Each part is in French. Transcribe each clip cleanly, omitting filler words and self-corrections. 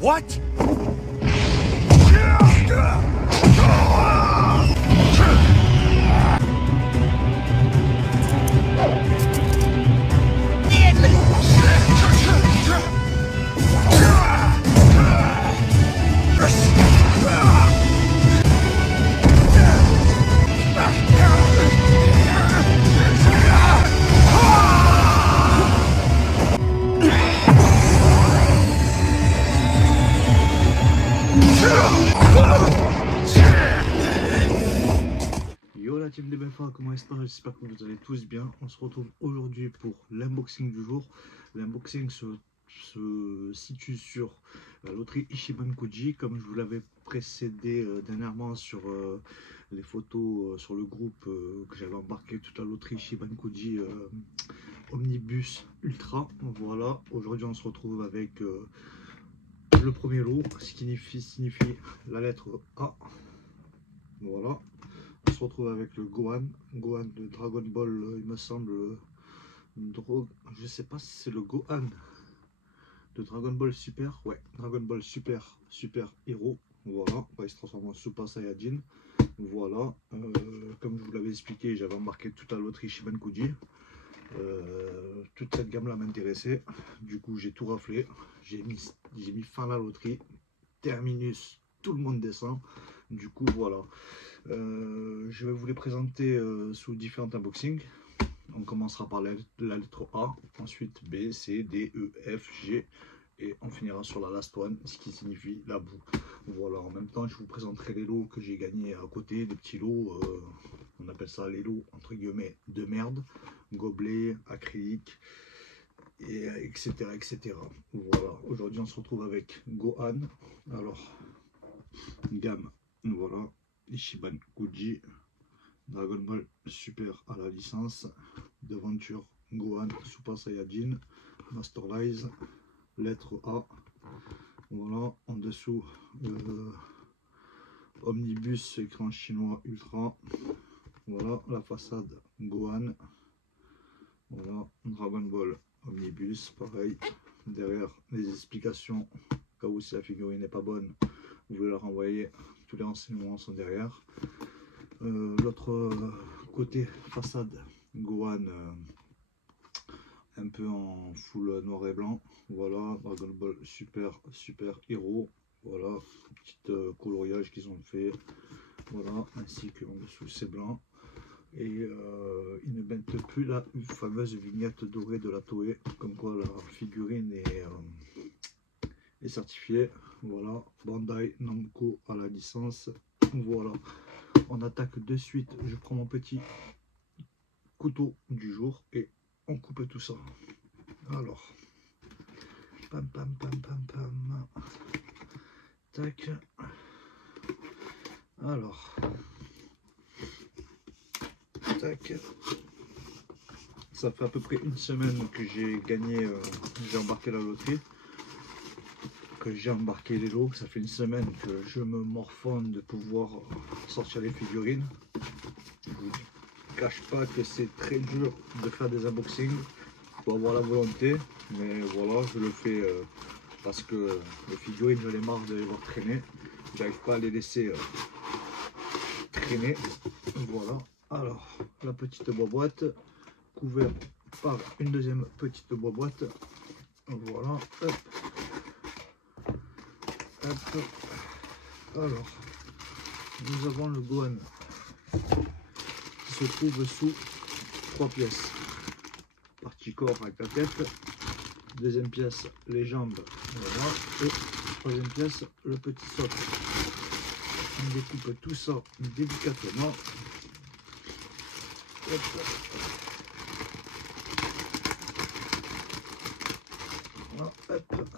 What? Yo la team des BFA, comment est-ce que j'espère que vous allez tous bien. On se retrouve aujourd'hui pour l'unboxing du jour. L'unboxing se situe sur la loterie Ichiban Koji, comme je vous l'avais précédé dernièrement sur les photos sur le groupe que j'avais embarqué, toute la loterie Ichiban Koji Omnibus Ultra. Voilà, aujourd'hui on se retrouve avec le premier lot, ce qui signifie la lettre A. Voilà. On se retrouve avec le Gohan de Dragon Ball, il me semble. Je sais pas si c'est le Gohan de Dragon Ball Super. Ouais, Dragon Ball Super Hero. Voilà, il se transforme en Super Saiyajin. Voilà, comme je vous l'avais expliqué, j'avais embarqué toute la loterie Ichiban Koji. Toute cette gamme là m'intéressait. Du coup, j'ai tout raflé. J'ai mis fin à la loterie. Terminus, tout le monde descend. Du coup, voilà. Je vais vous les présenter sous différents unboxings. On commencera par la lettre A, ensuite B, C, D, E, F, G, et on finira sur la last one, ce qui signifie la boue. Voilà, en même temps, je vous présenterai les lots que j'ai gagnés à côté, des petits lots, on appelle ça les lots entre guillemets de merde, gobelets, acryliques, et etc. etc. Voilà, aujourd'hui on se retrouve avec Gohan. Alors, gamme, voilà. Ichiban Koji, Dragon Ball Super à la licence, devanture Gohan Super Saiyajin, Masterlize, lettre A. Voilà, en dessous Omnibus écran chinois Ultra. Voilà la façade Gohan. Voilà Dragon Ball Omnibus, pareil. Derrière les explications, au cas où si la figurine n'est pas bonne, vous pouvez la renvoyer. Tous les renseignements sont derrière. L'autre côté façade Gohan un peu en full noir et blanc. Voilà, Dragon Ball Super Hero. Voilà, petit coloriage qu'ils ont fait. Voilà, ainsi que en dessous c'est blanc. Et ils ne mettent plus la fameuse vignette dorée de la Toei, comme quoi la figurine est certifiée. Voilà, Bandai Namco à la licence. Voilà, on attaque de suite. Je prends mon petit couteau du jour et on coupe tout ça. Alors, pam pam pam pam pam, tac. Alors, tac. Ça fait à peu près une semaine que j'ai gagné, j'ai embarqué la loterie, que j'ai embarqué les lots. Ça fait une semaine que je me morfonne de pouvoir sortir les figurines. Je vous cache pas que c'est très dur de faire des unboxings. Il faut avoir la volonté, mais voilà, je le fais parce que les figurines, je les marre de les voir traîner. J'arrive pas à les laisser traîner. Voilà. Alors, la petite boîte couvert par une deuxième petite boîte. Voilà. Hop. Hop. Alors, nous avons le Gohan qui se trouve sous 3 pièces. Partie corps avec la tête. Deuxième pièce, les jambes. Voilà. Et troisième pièce, le petit socle. On découpe tout ça délicatement. Hop. Voilà, hop.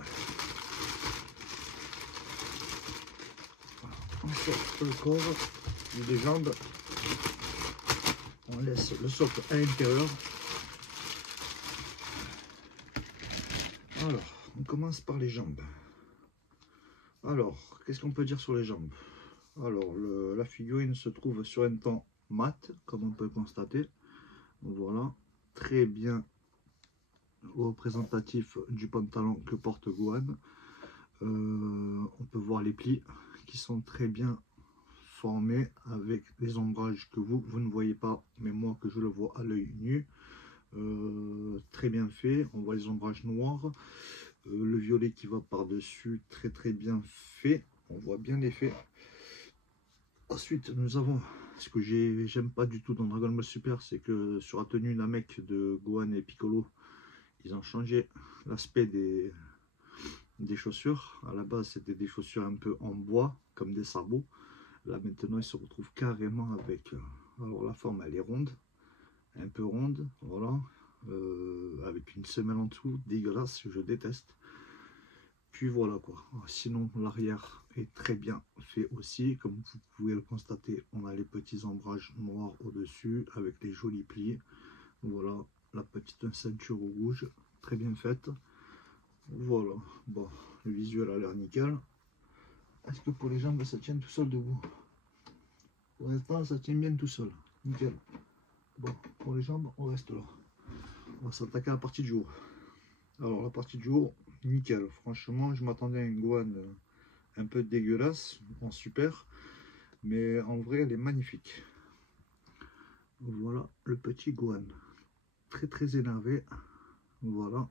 On sort le corps, les jambes. On laisse le socle à l'intérieur. Alors, on commence par les jambes. Alors, qu'est-ce qu'on peut dire sur les jambes? Alors, la figurine se trouve sur un temps mat, comme on peut le constater. Voilà, très bien représentatif du pantalon que porte Gohan. On peut voir les plis qui sont très bien formés avec des ombrages que vous ne voyez pas, mais moi que je le vois à l'œil nu. Très bien fait, on voit les ombrages noirs, le violet qui va par dessus, très bien fait, on voit bien l'effet. Ensuite nous avons ce que j'aime pas du tout dans Dragon Ball Super, c'est que sur la tenue Namek de Gohan et Piccolo, ils ont changé l'aspect des chaussures. À la base c'était des chaussures un peu en bois comme des sabots, là maintenant ils se retrouvent carrément avec alors la forme elle est ronde, un peu ronde, voilà, avec une semelle en dessous, dégueulasse, je déteste. Puis voilà quoi. Sinon l'arrière est très bien fait aussi, comme vous pouvez le constater, on a les petits ombrages noirs au dessus avec les jolis plis. Voilà la petite ceinture rouge, très bien faite. Voilà, bon, le visuel a l'air nickel. Est-ce que pour les jambes ça tient tout seul debout? Pour l'instant ça tient bien tout seul, nickel. Bon, pour les jambes on reste là. On va s'attaquer à la partie du haut. Alors la partie du haut, nickel. Franchement, je m'attendais à une Gohan un peu dégueulasse, en super. Mais en vrai, elle est magnifique. Voilà le petit Gohan. Très énervé. Voilà.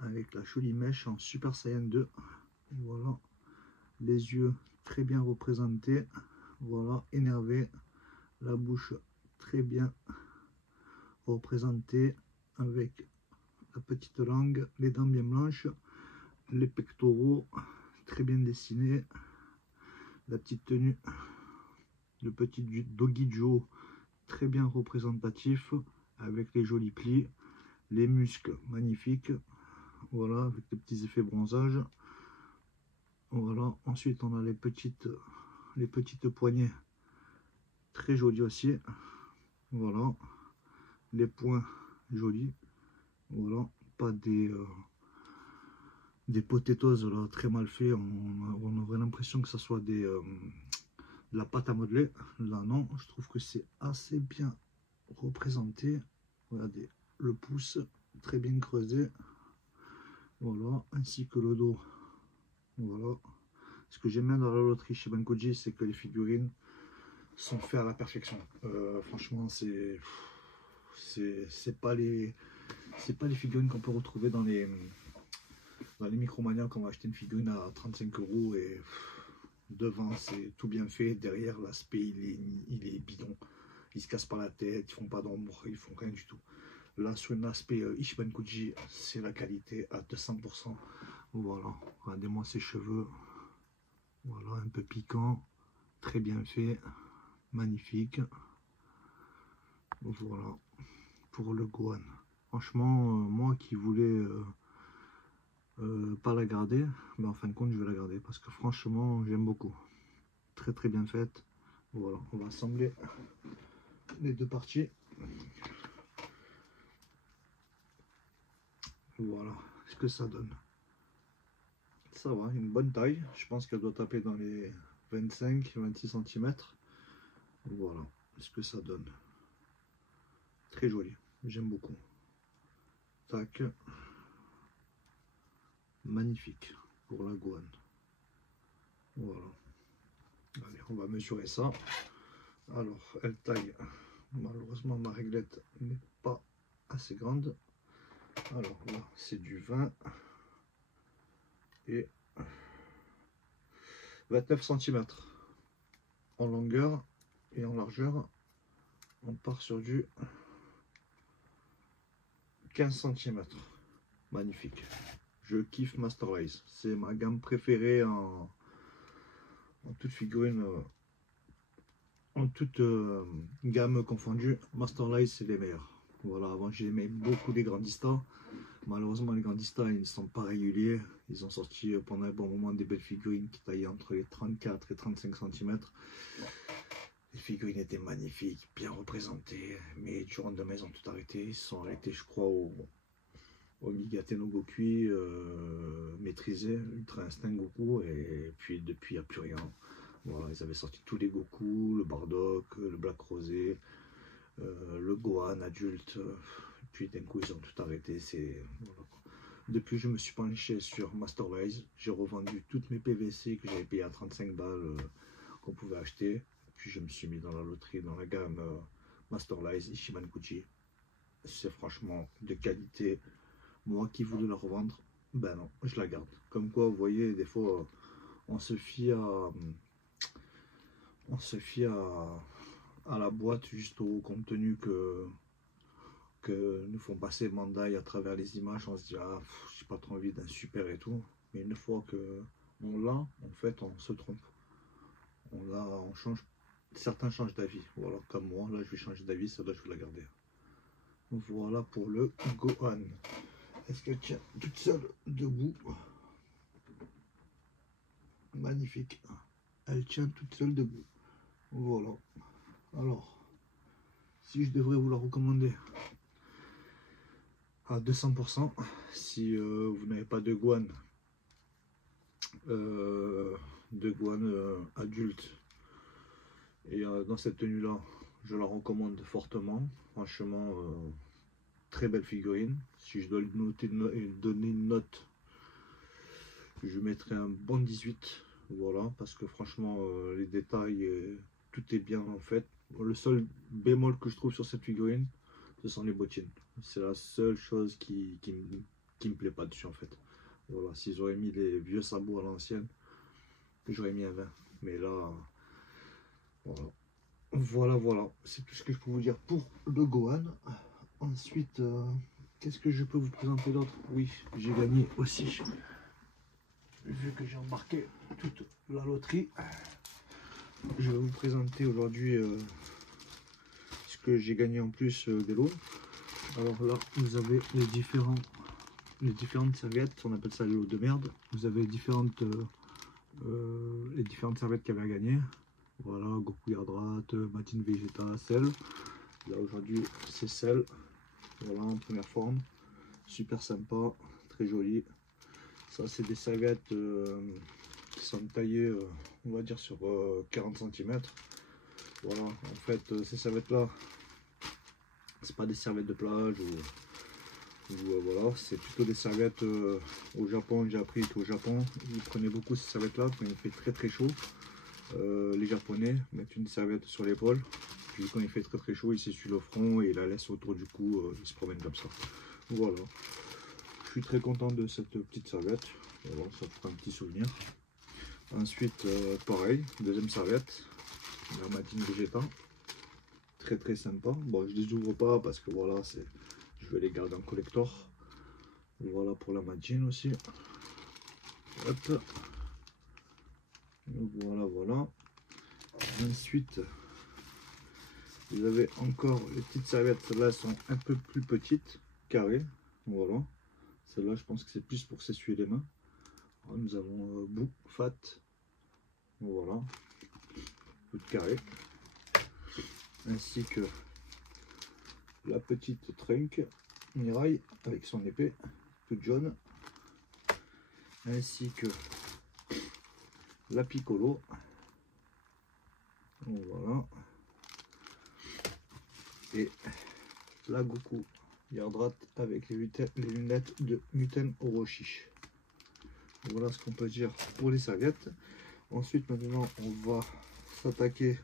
Avec la jolie mèche en Super Saiyan 2. Voilà. Les yeux très bien représentés. Voilà, énervé. La bouche très bien représentée avec la petite langue, les dents bien blanches, les pectoraux très bien dessinés, la petite tenue, le petit Doggy Joe très bien représentatif avec les jolis plis, les muscles magnifiques, voilà, avec les petits effets bronzage. Voilà, ensuite on a les petites poignées très jolies aussi, voilà, les poings jolis, voilà, pas des potatoes là, très mal fait, on aurait l'impression que ça soit de la pâte à modeler. Là non, je trouve que c'est assez bien représenté. Regardez le pouce très bien creusé, voilà, ainsi que le dos. Voilà, ce que j'aime bien dans la loterie chez Bankoji, c'est que les figurines sont faites à la perfection. Franchement, c'est pas les figurines qu'on peut retrouver dans les Micromania, quand on va acheter une figurine à 35 € et devant c'est tout bien fait, derrière l'aspect il est bidon, ils se cassent pas la tête, ils font pas d'ombre, ils font rien du tout. Là sur un aspect Ishibankuji, c'est la qualité à 200%. Voilà, regardez-moi ses cheveux, voilà, un peu piquant, très bien fait, magnifique. Voilà pour le Gohan. Franchement, moi qui voulais pas la garder, mais en fin de compte je vais la garder parce que franchement j'aime beaucoup, très bien faite. Voilà, on va assembler les deux parties. Voilà ce que ça donne. Ça va, une bonne taille, je pense qu'elle doit taper dans les 25-26 cm. Voilà ce que ça donne, très joli, j'aime beaucoup. Tac, magnifique pour la Gohan. Voilà, allez, on va mesurer ça. Alors, elle taille, malheureusement ma réglette n'est pas assez grande. Alors là, c'est du 20 et 29 cm en longueur, et en largeur, on part sur du 15 cm. Magnifique. Je kiffe Master Race. C'est ma gamme préférée en toute figurine, en toute gamme confondue. Master Race, c'est les meilleurs. Voilà, avant j'aimais beaucoup les Grandistas. Malheureusement, les Grandistas, ils ne sont pas réguliers. Ils ont sorti pendant un bon moment des belles figurines qui taillaient entre les 34 et 35 cm. Les figurines étaient magnifiques, bien représentées, mais du lendemain, ils ont tout arrêté. Ils sont arrêtés, je crois, au Migate no Gokui, maîtrisé, Ultra Instinct Goku, et puis depuis, il n'y a plus rien. Voilà, ils avaient sorti tous les Goku, le Bardock, le Black Rosé, le Gohan adulte, puis d'un coup, ils ont tout arrêté. Voilà. Depuis, je me suis penché sur Masterwise. J'ai revendu toutes mes PVC que j'avais payé à 35 balles qu'on pouvait acheter. Puis je me suis mis dans la loterie, dans la gamme Masterwise Ishiman Kuchi. C'est franchement de qualité. Moi qui voulais la revendre, ben non, je la garde. Comme quoi, vous voyez, des fois, on se fie à la boîte, juste au contenu que nous font passer Mandai à travers les images. On se dit, ah, j'ai pas trop envie d'un super et tout. Mais une fois que on l'a, en fait, on se trompe. On change, certains changent d'avis. Voilà, comme moi, là, je vais changer d'avis, ça doit, je vais la garder. Voilà pour le Gohan. Est-ce qu'elle tient toute seule debout? Magnifique. Elle tient toute seule debout. Voilà. Alors, si je devrais vous la recommander à 200%, si vous n'avez pas de Gohan, adulte, et dans cette tenue là, je la recommande fortement. Franchement, très belle figurine. Si je dois donner une note, je mettrai un bon 18. Voilà, parce que franchement, les détails, tout est bien en fait. Le seul bémol que je trouve sur cette figurine, ce sont les bottines. C'est la seule chose qui me plaît pas dessus en fait. Voilà, s'ils auraient mis les vieux sabots à l'ancienne, j'aurais mis un 20. Mais là, voilà. C'est tout ce que je peux vous dire pour le Gohan. Ensuite, qu'est-ce que je peux vous présenter d'autre? Oui, j'ai gagné aussi. Vu que j'ai embarqué toute la loterie, je vais vous présenter aujourd'hui ce que j'ai gagné en plus des lots. Alors là, vous avez les différentes serviettes, on appelle ça les lots de merde. Vous avez les différentes serviettes qu'il y avait à gagner. Voilà, Goku Yardrat, Majin Vegeta, Cell. Là aujourd'hui, c'est Cell. Voilà, en première forme. Super sympa, très joli. Ça, c'est des serviettes qui sont taillées, on va dire, sur 40 cm. Voilà, en fait, ces serviettes-là, c'est pas des serviettes de plage ou voilà, c'est plutôt des serviettes au Japon. J'ai appris qu'au Japon, ils prenaient beaucoup ces serviettes-là quand il fait très très chaud. Les Japonais mettent une serviette sur l'épaule, puis quand il fait très très chaud, ils s'essuient le front et ils la laissent autour du cou, ils se promènent comme ça. Voilà, je suis très content de cette petite serviette. Voilà, ça fera un petit souvenir. Ensuite, pareil, deuxième serviette, la Majin Vegeta, très très sympa. Bon, je les ouvre pas parce que voilà, je vais les garder en collector. Voilà pour la Majin aussi. Hop. Voilà. Ensuite, vous avez encore les petites serviettes. Celles-là sont un peu plus petites, carrées. Voilà. Celle-là, je pense que c'est plus pour s'essuyer les mains. Alors, nous avons Boo, Fat. Voilà. Toute carrée. Ainsi que la petite Trunk Mirai avec son épée toute jaune. Ainsi que la Piccolo. Voilà. Et la Goku Yardrat avec les lunettes de Muten Orochi. Voilà ce qu'on peut dire pour les serviettes. Ensuite, maintenant, on va s'attaquer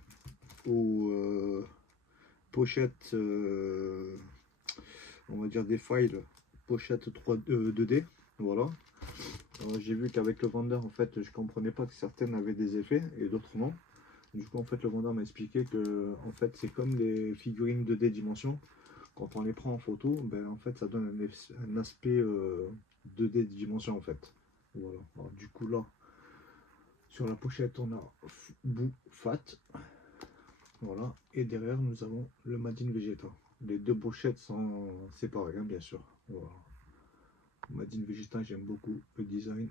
aux pochettes, on va dire des files, pochettes 2D. Voilà. J'ai vu qu'avec le vendeur, en fait, je comprenais pas que certaines avaient des effets et d'autres non. Du coup, en fait, le vendeur m'a expliqué que, en fait, c'est comme les figurines 2D dimension. Quand on les prend en photo, ben, en fait, ça donne un aspect 2D dimension, en fait. Voilà. Alors, du coup, là, sur la pochette, on a Boo Fat. Voilà. Et derrière, nous avons le Majin Vegeta. Les deux pochettes sont séparées, hein, bien sûr. Voilà. Majin Vegeta, j'aime beaucoup le design.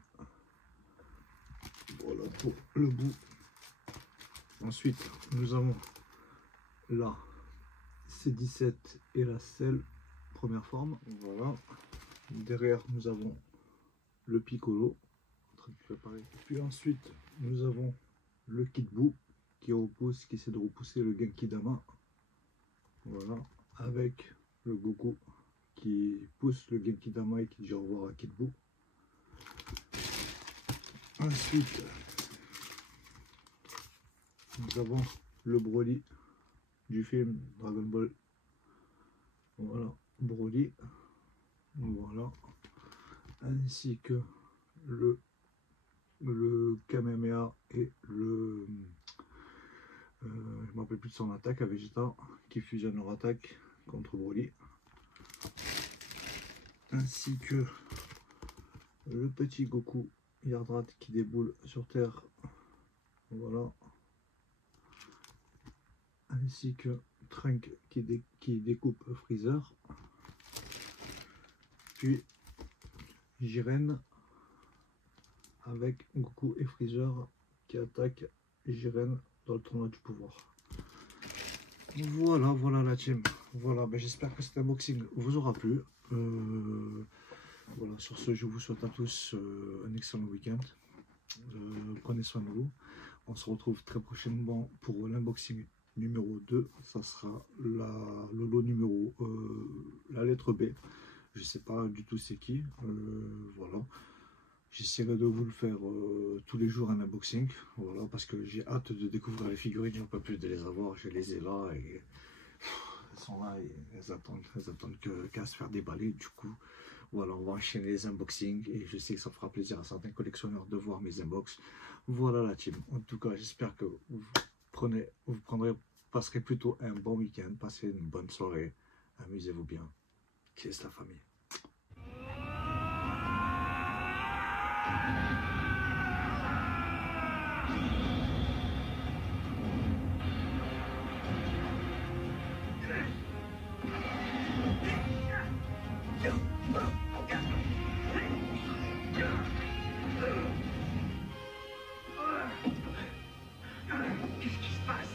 Voilà pour le Boo. Ensuite, nous avons la C17 et la Cell, première forme. Voilà. Derrière, nous avons le Piccolo, en train de préparer. Puis ensuite, nous avons le Kid Boo qui essaie de repousser le Genki Dama. Voilà. Avec le Goku qui pousse tous, le Genki Dama qui dit au revoir à Kid Buu. Ensuite, nous avons le Broly du film Dragon Ball. Voilà, Broly. Voilà. Ainsi que le Kamehameha et le... je ne me rappelle plus de son attaque à Vegeta qui fusionne leur attaque contre Broly. Ainsi que le petit Goku Yardrat qui déboule sur Terre. Voilà. Ainsi que Trunk qui découpe Freezer. Puis Jiren avec Goku et Freezer qui attaquent Jiren dans le tournoi du pouvoir. Voilà, voilà la team. Voilà, ben j'espère que cet unboxing vous aura plu. Voilà, sur ce, je vous souhaite à tous un excellent week-end. Prenez soin de vous. On se retrouve très prochainement pour l'unboxing numéro 2. Ça sera le lot numéro, la lettre B. Je sais pas du tout c'est qui. Voilà. J'essaierai de vous le faire tous les jours un unboxing. Voilà, parce que j'ai hâte de découvrir les figurines. J'en peux plus de les avoir. Je les ai là et elles sont là et elles attendent qu'à se faire déballer. Du coup, voilà, on va enchaîner les unboxings et je sais que ça fera plaisir à certains collectionneurs de voir mes unbox. Voilà la team. En tout cas, j'espère que passerez plutôt un bon week-end, passez une bonne soirée, amusez-vous bien. Kiss la famille. Qu'est-ce qui se passe?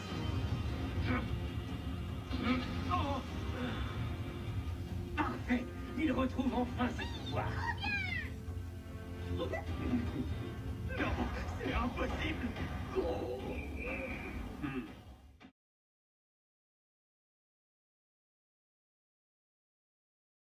Parfait! Il retrouve enfin ses pouvoirs! Non, c'est impossible!